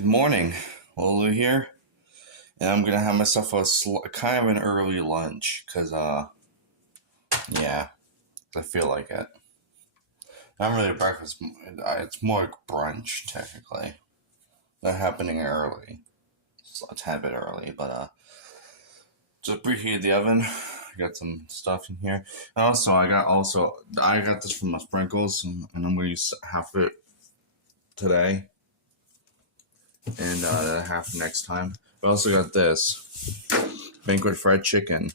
Good morning, Lulu here, and I'm gonna have myself kind of an early lunch, yeah, I feel like it. Not really a breakfast, it's more like brunch, technically. Not happening early, it's a tad bit early, just preheated the oven, I got some stuff in here, and I got this from my sprinkles, and I'm gonna use half of it today, and half next time. I also got this banquet fried chicken.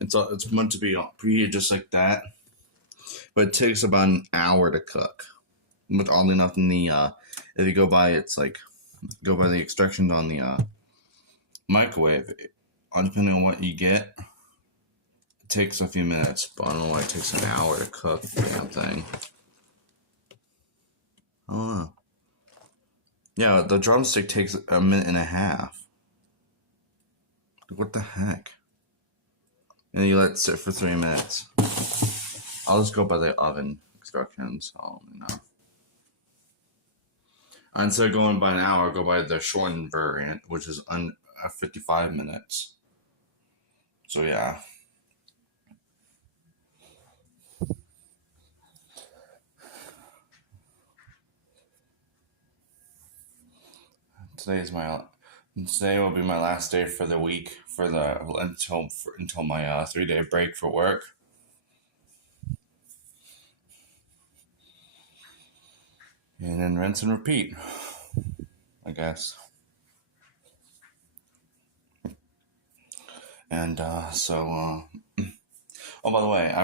It's meant to be preheated just like that, but it takes about an hour to cook. But oddly enough, if you go by the instructions on the microwave, depending on what you get, it takes a few minutes. But I don't know why it takes an hour to cook the damn thing. I don't know. Yeah, the drumstick takes a minute and a half. What the heck? And then you let it sit for 3 minutes. I'll just go by the oven instructions. Instead of going by an hour, go by the shortened variant, which is 55 minutes. So yeah. Today will be my last day for the week until my 3-day break for work. And then rinse and repeat, I guess. And oh, by the way,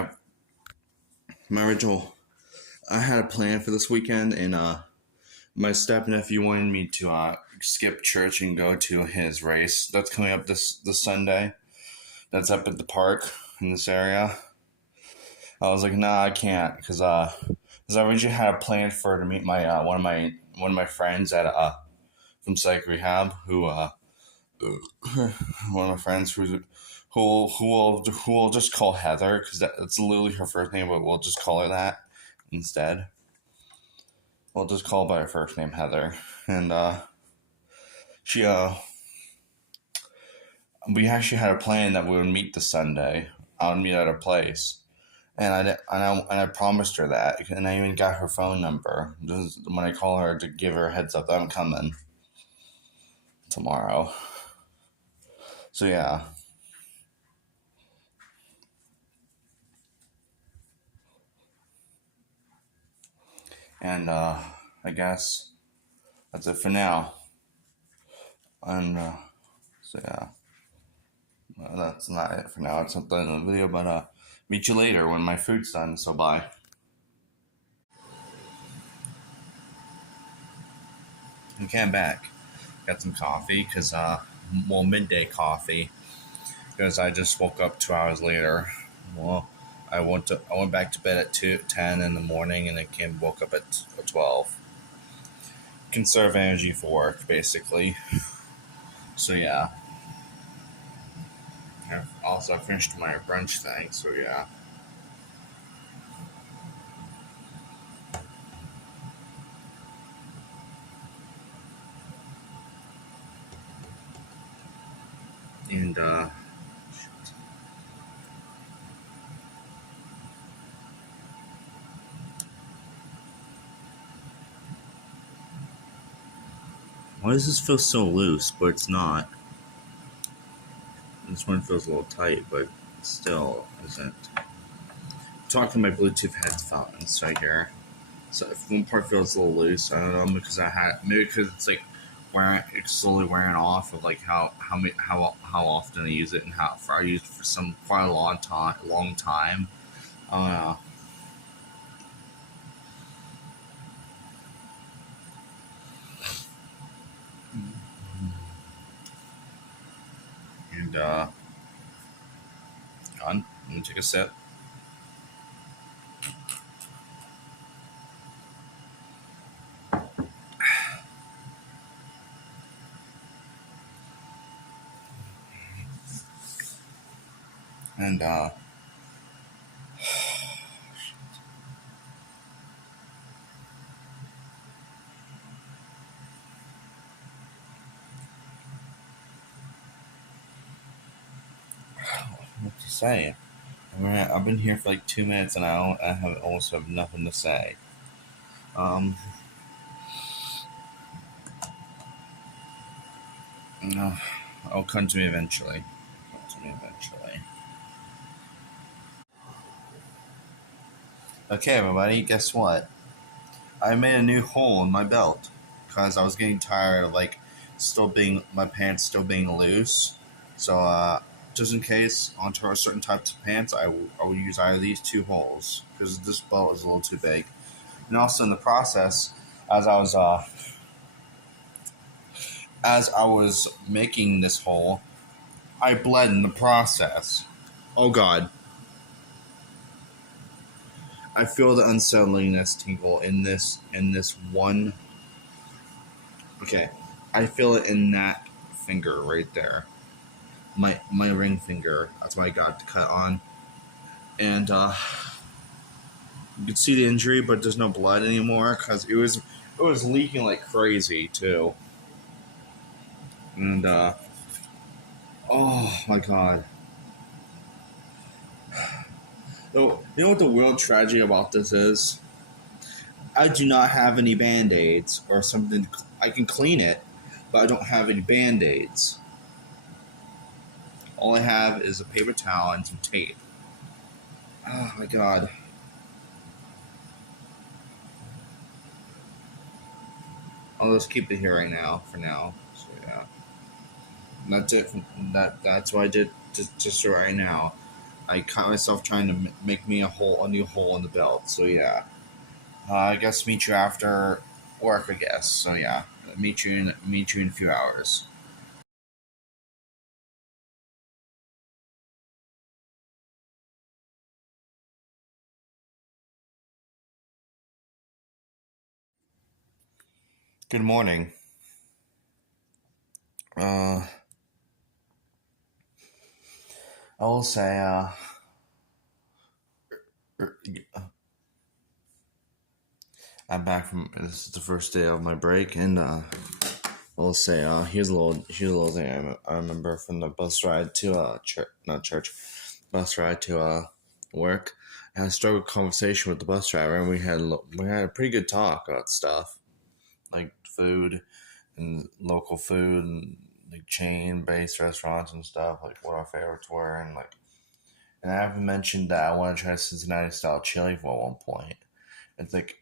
I had a plan for this weekend, and my stepnephew wanted me to skip church and go to his race that's coming up this Sunday. That's up at the park in this area. I was like, nah, I can't, because I originally had a plan to meet my one of my friends at from psych rehab, who one of my friends who will just call Heather, because that's literally her first name, but we'll just call her that instead. We'll just call her by her first name, Heather, and she we actually had a plan that we would meet this Sunday. I would meet at her place. And I promised her that, and I even got her phone number. Just when I call her to give her a heads up that I'm coming tomorrow. So yeah. And I guess that's it for now. And so yeah, that's not it for now. It's not the end of the video, but meet you later when my food's done. So bye. Okay, I'm back. Got some coffee, midday coffee, because I just woke up 2 hours later. Well, I went back to bed at 10 in the morning, and then woke up at 12. Conserve energy for work, basically. So yeah. I've also finished my brunch thing, so yeah. And why does this feel so loose, but it's not? This one feels a little tight, but still isn't. I'm talking my Bluetooth headphones right here. So if one part feels a little loose, I don't know, maybe because it's like it's slowly wearing off of like how often I use it and how far I use it for quite a long time. I don't know. And let me take a sip. And what to say. I mean, I've been here for like 2 minutes and almost have nothing to say. Um, no, it'll come to me eventually. Come to me eventually. Okay, everybody, guess what? I made a new hole in my belt because I was getting tired of like my pants still being loose. So just in case onto certain types of pants, I will use either of these two holes because this belt is a little too big. And also in the process, as I was uh, as I was making this hole, I bled in the process. Oh God, I feel the unsettlingness tingle in this one. Okay, I feel it in that finger right there. My ring finger. That's what I got to cut on, and you can see the injury, but there's no blood anymore because it was leaking like crazy too. And oh my God. So, you know what the real tragedy about this is? I do not have any band aids or something. I can clean it, but I don't have any band aids. All I have is a paper towel and some tape. Oh my God. I'll just keep it here right now for now. So yeah, that's it. That's what I did just right now. I caught myself trying to make me a new hole in the belt. So yeah, I guess meet you after work. I guess. So yeah, meet you in a few hours. Good morning. Uh, I will say er, I'm back from this is the first day of my break, and I'll say here's a little thing I remember from the bus ride to church, not church, bus ride to work. I had a struggle conversation with the bus driver, and we had a pretty good talk about stuff like food and local food and like chain based restaurants and stuff, like what our favorites were, and I haven't mentioned that I want to try Cincinnati style chili for one point. It's like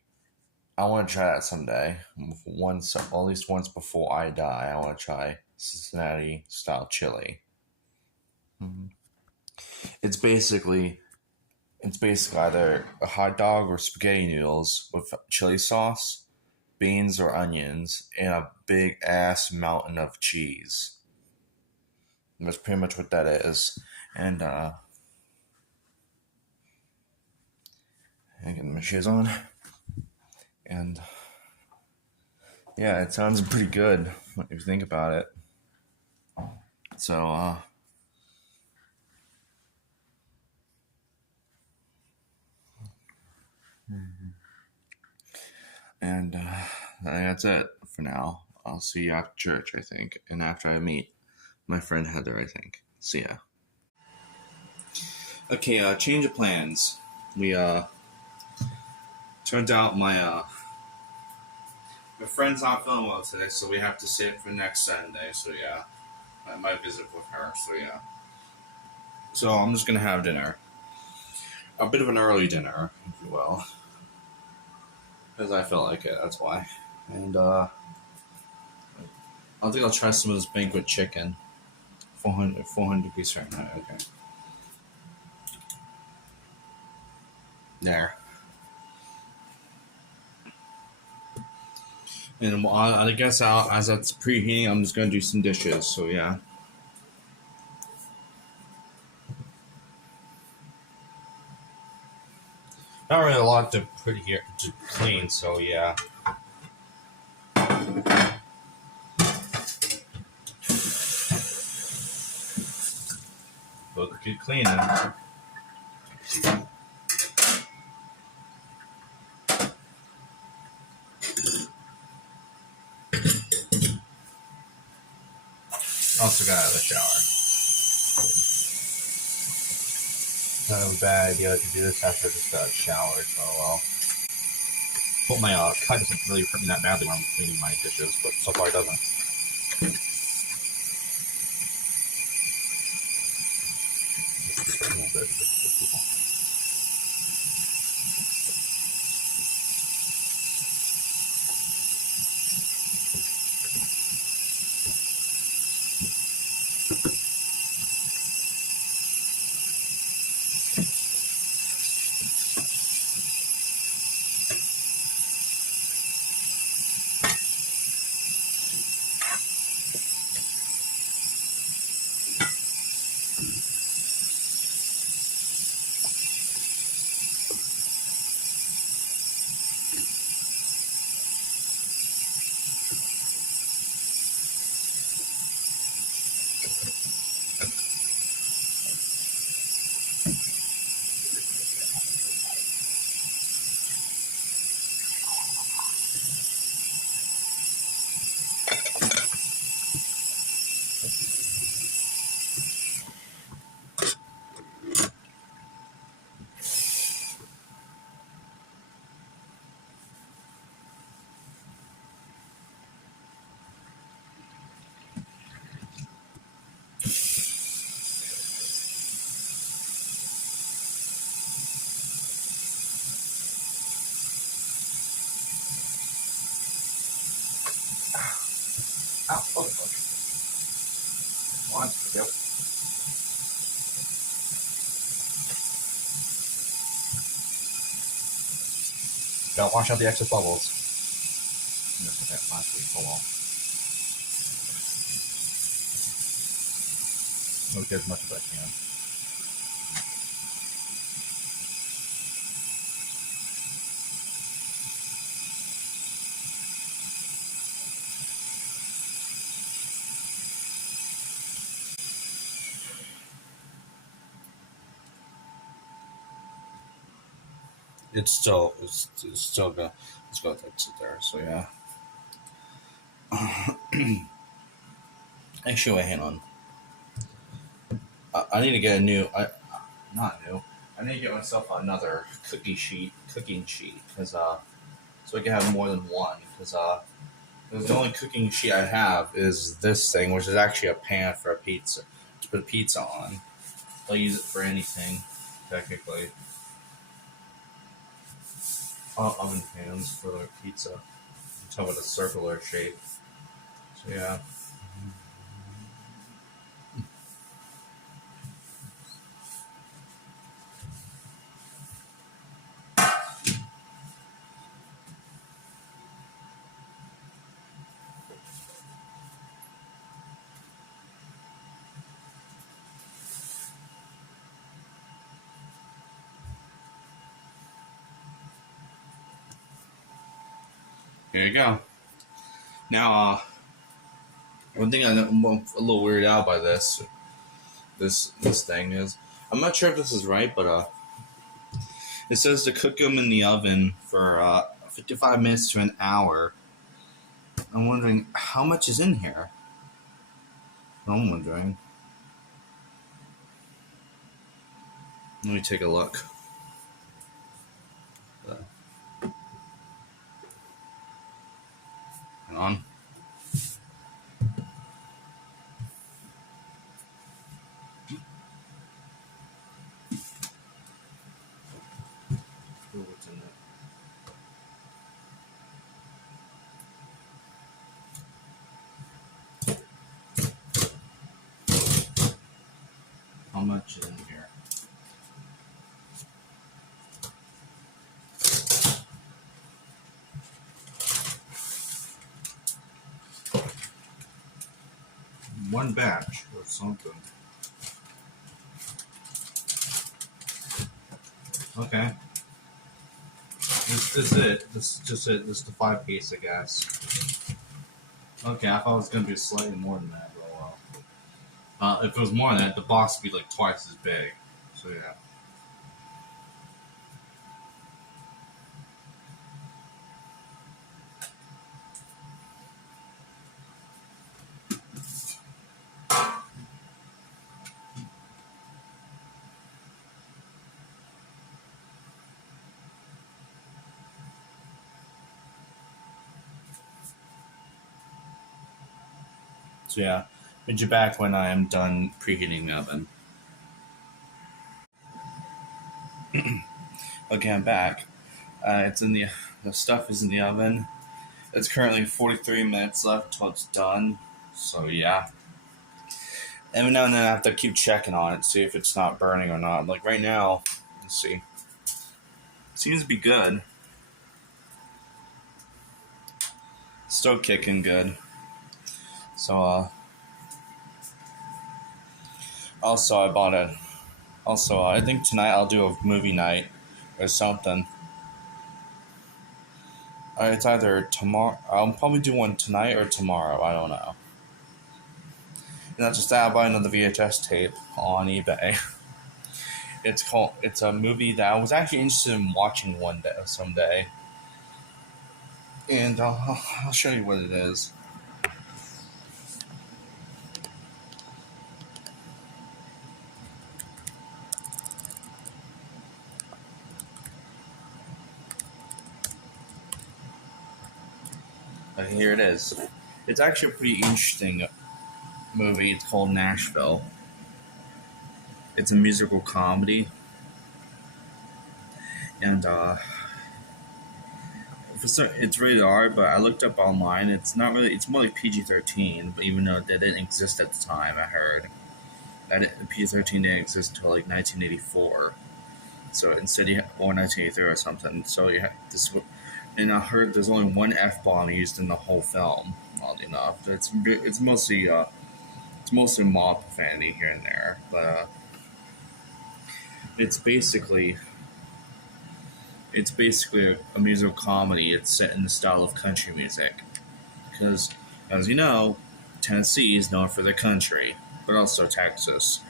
I want to try that someday. Once, at least once before I die, I want to try Cincinnati style chili. Mhm. It's basically it's basically either a hot dog or spaghetti noodles with chili sauce, beans or onions, and a big ass mountain of cheese. And that's pretty much what that is. And I get my shoes on, and yeah, it sounds pretty good if you think about it. So and that's it for now. I'll see you after church, I think, and after I meet my friend Heather, I think. See ya. Okay, change of plans. We turns out my friend's not feeling well today, so we have to save it for next Sunday. So yeah, I might visit with her. So yeah, so I'm just gonna have dinner, a bit of an early dinner, if you will, because I felt like it. That's why. And I think I'll try some of this banquet chicken. 400 degrees Fahrenheit. Okay. There. And I guess as that's preheating, I'm just gonna do some dishes. So yeah. Not really a lot to put here to clean. So yeah. But keep cleaning. Also got out of the shower. kind of a bad idea to do this after I just got showered. Oh well. Hope my cut doesn't really hurt me that badly when I'm cleaning my dishes, but so far it doesn't. Just a little bit for people. Ow, oh, fuck. Come on, yep. Don't wash out the excess bubbles. I'm gonna put that last week. Oh well. I'll get as much as I can. It's still gonna sit there. So yeah. Actually, wait, hang on. I need to get a new. Not new. I need to get myself another cooking sheet, because so I can have more than one. Because the only cooking sheet I have is this thing, which is actually a pan for a pizza to put a pizza on. I'll use it for anything, technically. Oven pans for the pizza. It's with a circular shape. So yeah. Here you go. Now, one thing I'm a little weirded out by this thing is, I'm not sure if this is right, but it says to cook them in the oven for 55 minutes to an hour. I'm wondering how much is in here. I'm wondering. Let me take a look. Hang on. What's in there? How much is in here? One batch or something. Okay. This is it. This is just it. This is the 5-piece, I guess. Okay, I thought it was going to be slightly more than that. If it was more than that, the box would be like twice as big. So yeah. So yeah, meet you back when I am done preheating the oven. Okay, I'm back. It's in the stuff is in the oven. It's currently 43 minutes left till it's done. So yeah. Every now and then I have to keep checking on it, see if it's not burning or not. Like right now, let's see. Seems to be good. Still kicking good. So also I bought a also I think tonight I'll do a movie night or something. It's either tomorrow. I'll probably do one tonight or tomorrow. I don't know. And not just that, I'll buy another VHS tape on eBay. It's a movie that I was actually interested in watching one day, someday. And I'll show you what it is. But here it is. It's actually a pretty interesting movie. It's called Nashville. It's a musical comedy. And it's rated R, but I looked up online. It's not really. It's more like PG-13. But even though that didn't exist at the time, I heard that PG-13 didn't exist until like 1984. So instead, or 1983 or something. So you have this, and I heard there's only one F bomb used in the whole film. Oddly enough, it's mostly mob profanity here and there, but it's basically a musical comedy. It's set in the style of country music, because as you know, Tennessee is known for their country, but also Texas.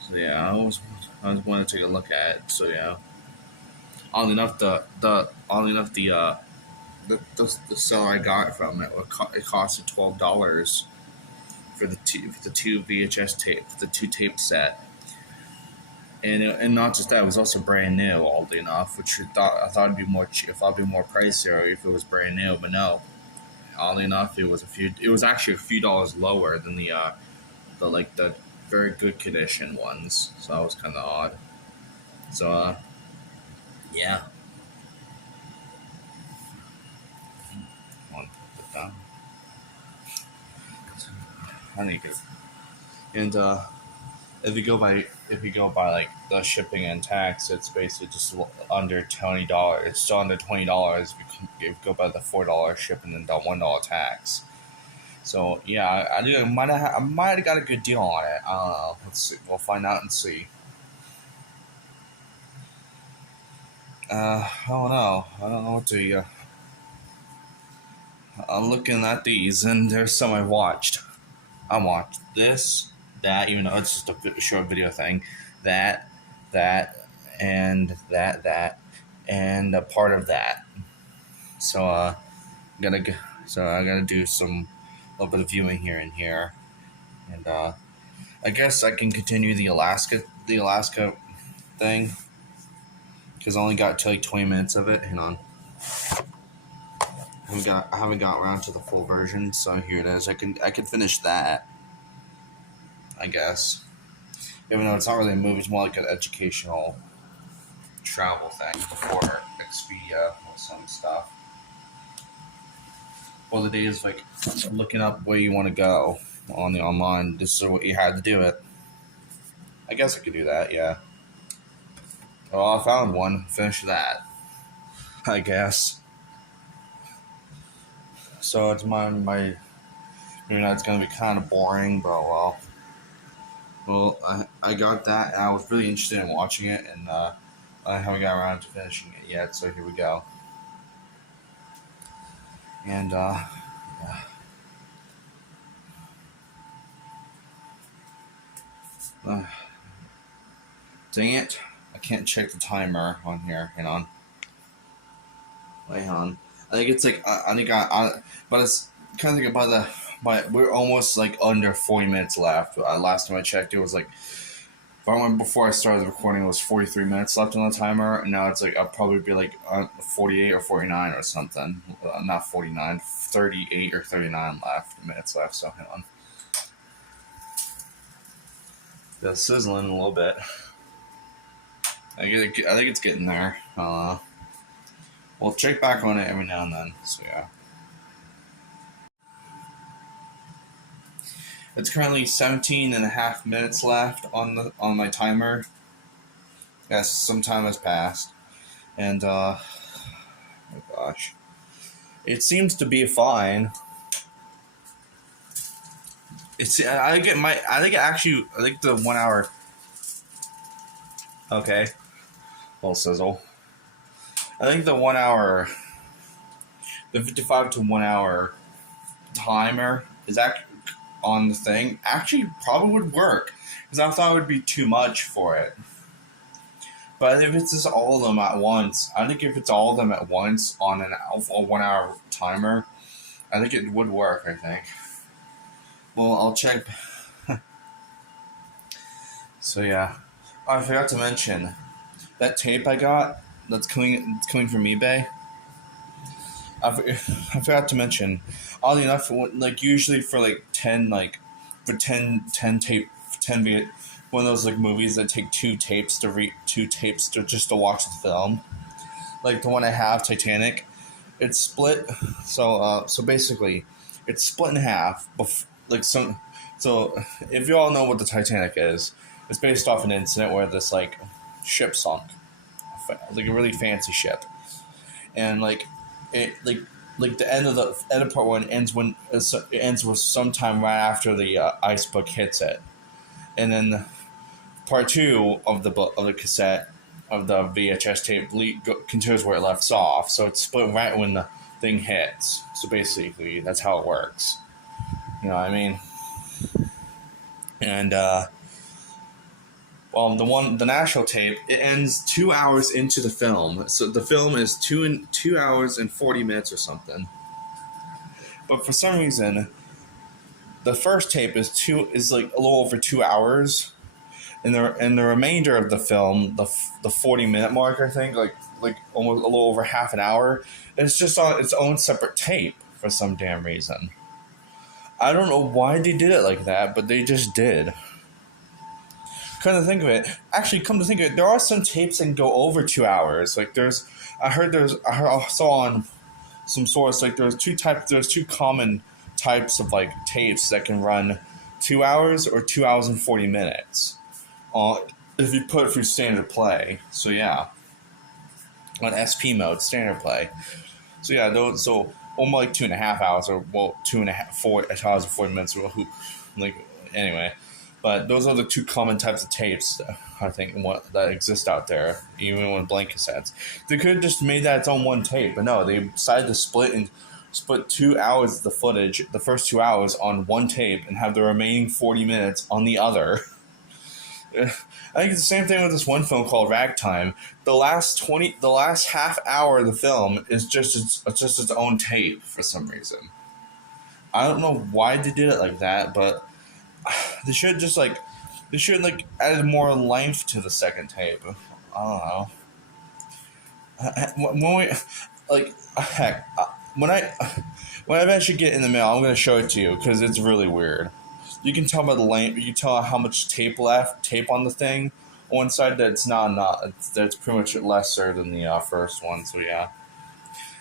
So yeah, I was wanting to take a look at it. So yeah, oddly enough, the seller I got it from it costed $12 for the two VHS tape, the two tape set. And not just that, it was also brand new. Oddly enough, which I thought it'd be more cheap, thought it'd be more pricier if it was brand new, but no. Oddly enough, it was actually a few dollars lower than the very good condition ones. So that was kind of odd. So yeah. Put that. I think it. And if you go by like the shipping and tax, it's basically just under $20. It's still under $20 if you go by the $4 shipping and the $1 tax. So yeah, I might have got a good deal on it. I don't know. Let's see. We'll find out and see. I don't know. I don't know what to. I'm looking at these, and there's some I watched. I watched this, that, even though it's just a short video thing, that, that, and a part of that. So I gotta do some little bit of viewing here and here, and I guess I can continue the Alaska thing because I only got to like 20 minutes of it. Hang on. I haven't got around to the full version, so here it is. I can finish that, I guess. Even though it's not really a movie, it's more like an educational travel thing before Expedia or some stuff. Well, the day is like looking up where you want to go on the online. This is what you had to do it. I guess I could do that, yeah. Well, I found one. Finish that, I guess. So it's my. It's gonna be kind of boring, but well. Well, I got that, and I was really interested in watching it, and I haven't got around to finishing it yet. So here we go. And yeah. Dang it! I can't check the timer on here. Hang on. Wait on. I think it's like but it's kind of think about but we're almost like under 40 minutes left. Last time I checked, it was like if I went before I started the recording, it was 43 minutes left on the timer, and now it's like I'll probably be like 48 or 49 or something. Not 49, 38 or 39 minutes left. So hang on. It's sizzling a little bit. I think it's getting there. We'll check back on it every now and then. So yeah. It's currently 17 and a half minutes left on my timer. Yes, some time has passed. And oh gosh. It seems to be fine. I think the 1 hour. Okay. Little sizzle. I think the 1 hour, the 55 to 1 hour timer is actually on the thing. Actually, probably would work because I thought it would be too much for it. But if it's just all of them at once, I think if it's all of them at once on a 1 hour timer, I think it would work. I think. Well, I'll check. So yeah, I forgot to mention that tape I got that's coming from eBay. I forgot to mention, oddly enough, like usually for like 10 tape 10 one of those like movies that take two tapes to just to watch the film, like the one I have, Titanic, it's split. So basically, it's split in half. So if you all know what the Titanic is, it's based off an incident where this like ship sunk, like a really fancy ship, and the end of part one ends it ends with sometime right after the iceberg hits it, and then part two of the cassette of the VHS tape continues where it left off. So it's split right when the thing hits. So basically, that's how it works. You know what I mean? And the Nashville tape, it ends 2 hours into the film. So the film is 2 hours and 40 minutes or something. But for some reason, the first tape is like a little over 2 hours, and the remainder of the film, the 40-minute mark, I think, like almost a little over half an hour, it's just on its own separate tape for some damn reason. I don't know why they did it like that, but they just did. Come to think of it, there are some tapes that can go over 2 hours. Like I saw on some source, like there's two common types of like tapes that can run 2 hours or 2 hours and 40 minutes. If you put it through standard play. So yeah, on SP mode, standard play. So yeah, almost like 2.5 hours, or 4 hours and 40 minutes. Like anyway, but those are the two common types of tapes, I think, that exist out there, even with blank cassettes. They could have just made that its own one tape, but no, they decided to split 2 hours of the footage, the first 2 hours, on one tape, and have the remaining 40 minutes on the other. I think it's the same thing with this one film called Ragtime. The last half hour of the film is just its own tape for some reason. I don't know why they did it like that, but they should added more length to the second tape. I don't know. When we when I eventually get in the mail, I'm going to show it to you because it's really weird. You can tell by the length. You can tell how much tape on the thing. On one side, that that's pretty much lesser than the first one. So yeah.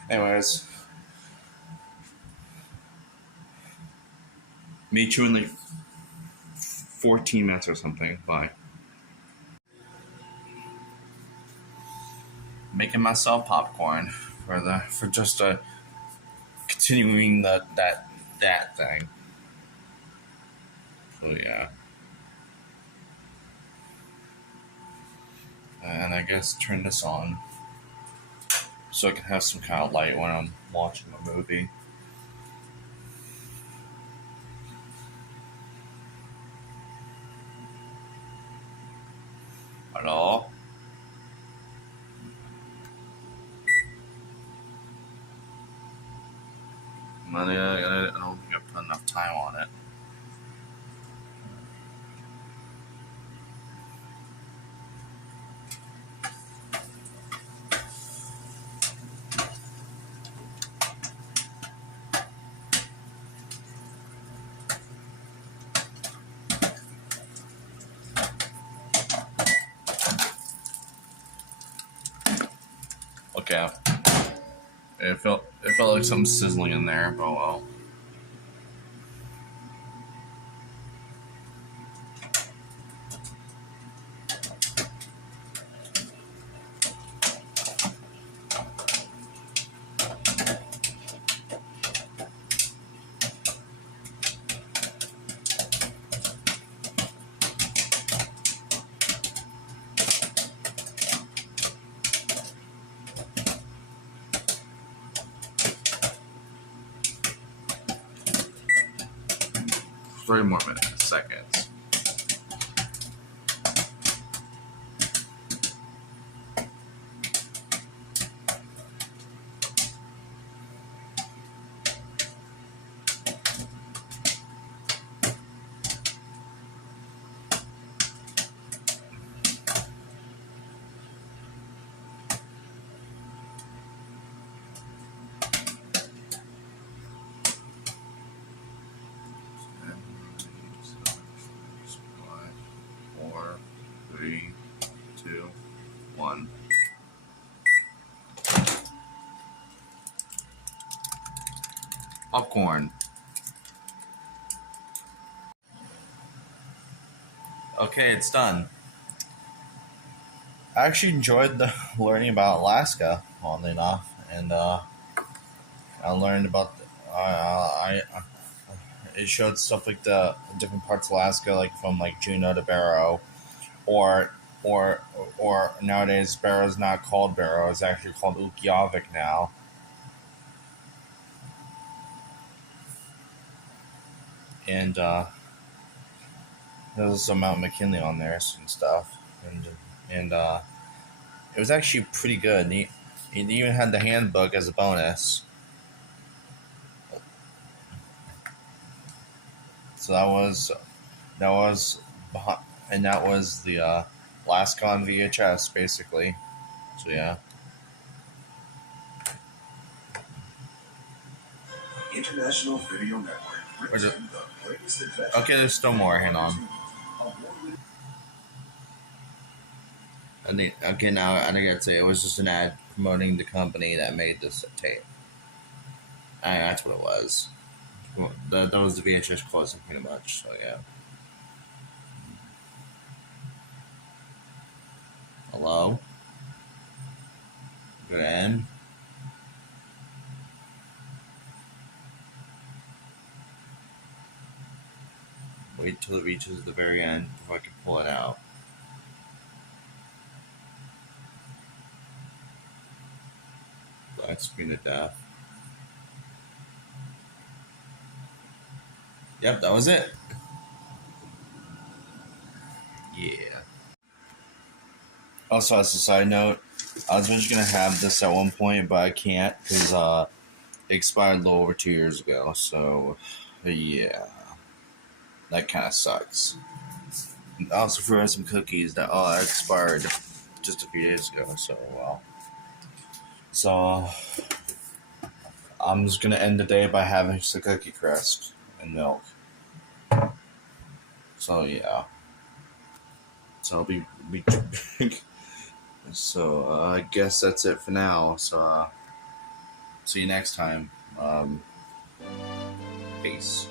Anyways, meet you in like 14 minutes or something. Bye. Making myself popcorn for just continuing that thing. So yeah. And I guess turn this on so I can have some kind of light when I'm watching a movie. Hello? I don't think I put enough time on it. Okay. It felt like something sizzling in there, but well. Three more seconds. Four, three, two, one. Popcorn. Okay, it's done. I actually enjoyed learning about Alaska, oddly enough, and I learned about it showed stuff like the different parts of Alaska, like from like Juneau to Barrow, or or or nowadays Barrow's not called Barrow; it's actually called Ukjavik now. And there's some Mount McKinley on there and stuff, and it was actually pretty good. He even had the handbook as a bonus. So that was behind, and that was the last on VHS basically. So yeah. International Video Network. Is it? Okay, there's still more. Hang on. Okay, now I gotta say it was just an ad promoting the company that made this tape. That's what it was. That was the VHS closing, pretty much. So yeah. Hello. Good end. Wait till it reaches the very end before I can pull it out. Black screen of death. Yep, that was it. Yeah. Also, as a side note, I was just gonna have this at one point, but I can't because it expired a little over 2 years ago. So, yeah, that kind of sucks. I also threw in some cookies that expired just a few days ago. So, well, so I'm just gonna end the day by having some cookie crust and milk. So yeah. So I'll be so I guess that's it for now. So see you next time. Peace.